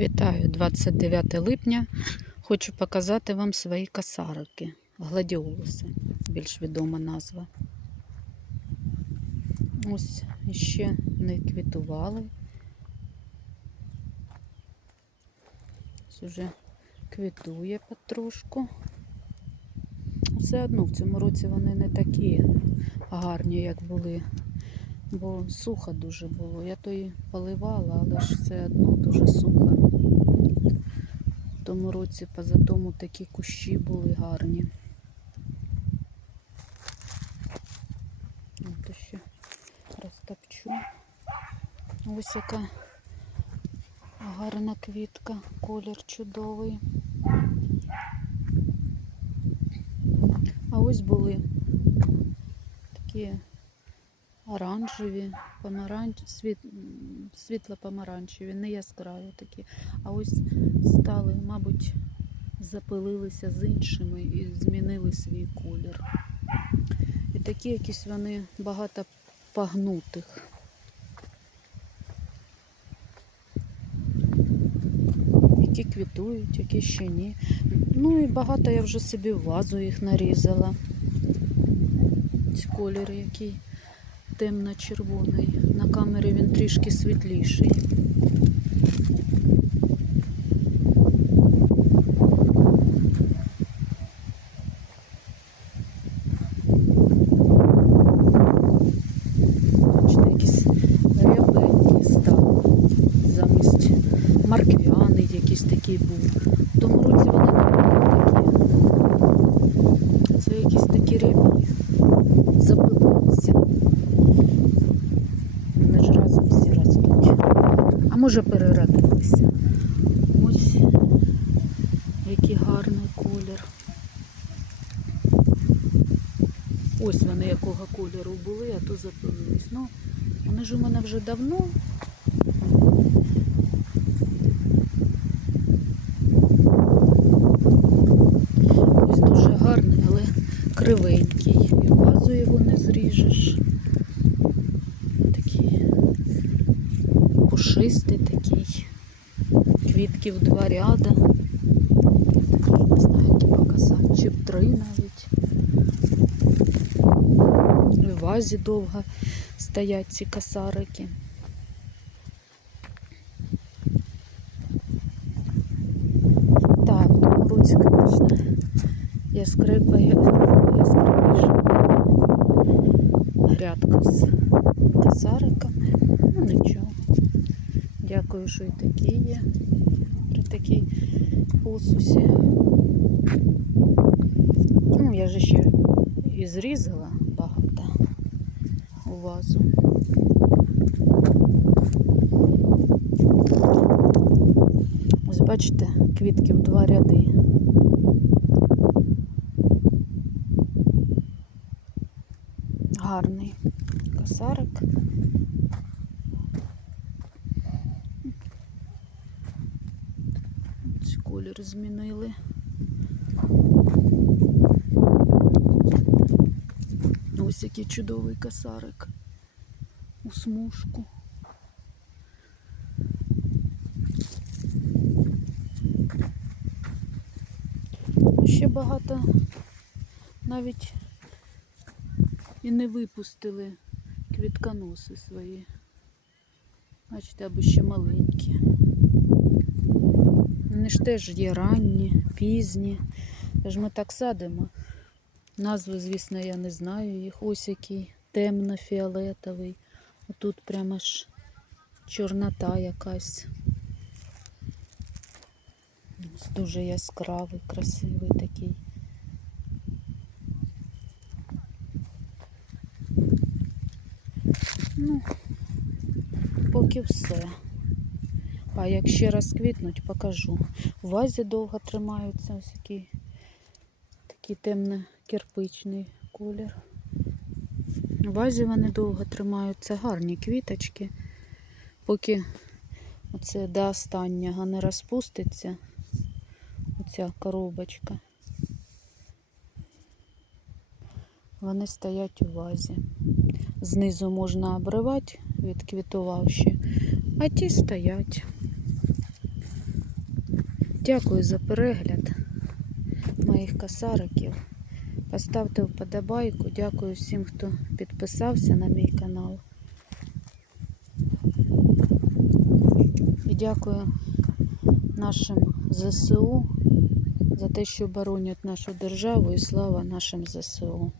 Вітаю 29 липня. Хочу показати вам свої касарики. Гладіолуси, більш відома назва. Ось ще не квітували. Ось уже квітує потрошку. Все одно в цьому році вони не такі гарні, як були бо сухо дуже було. Я то і поливала, але ж все одно дуже сухо. Році поза тому такі кущі були гарні. От ще розтопчу. Ось яка гарна квітка, колір чудовий. А ось були такі оранжеві, помаранч, світ, світло-помаранчеві, не яскраві такі. А ось стали, мабуть, запилилися з іншими і змінили свій колір. І такі якісь вони багато пагнутих. Які квітують, які ще ні. Ну і багато я вже собі вазу їх нарізала. Ось колір який темно-червоний. На камері він трішки світліший. Марквяний якийсь такий був. В тому році вони не. Це якісь такі рябі. Запилилися. Вони ж разом всі ростуть. А може переродилися. Ось який гарний колір. Ось вони якого кольору були, а то запилились. Ну, вони ж у мене вже давно. Ось дуже гарний, але кривенький. І вазу його не зріжеш. Такий пушистий такий. Квітки в два ряда. Не знаю, які показати. Чи в три навіть. В вазі довго стоять ці касарики. Так, році, звісно, яскравіша грядка з касариками. Ну нічого. Дякую, що і такі є такій посусі. Ну, я же ще і зрізала багато у вазу. Ось бачите, квітки в два ряди. Гарний косарик. Ось колір змінили. Ось який чудовий косарик у смужку. Ще багато навіть і не випустили квітконоси свої. Бачите, або ще маленькі. Вони ж теж є ранні, пізні. Тож ми так садимо. Назви, звісно, я не знаю їх. Ось який темно-фіолетовий. Отут прямо ж чорнота якась. Дуже яскравий, красивий такий. Ну, поки все. А як ще раз квітнуть, покажу. В вазі довго тримаються ось який такий темно-кирпичний колір. В вазі вони довго тримаються, гарні квіточки. Поки оце до останнього не розпуститься оця коробочка. Вони стоять у вазі. Знизу можна обривати, відквітувавши, а ті стоять. Дякую за перегляд моїх косариків. Поставте вподобайку. Дякую всім, хто підписався на мій канал. І дякую нашим ЗСУ за те, що боронять нашу державу і слава нашим ЗСУ.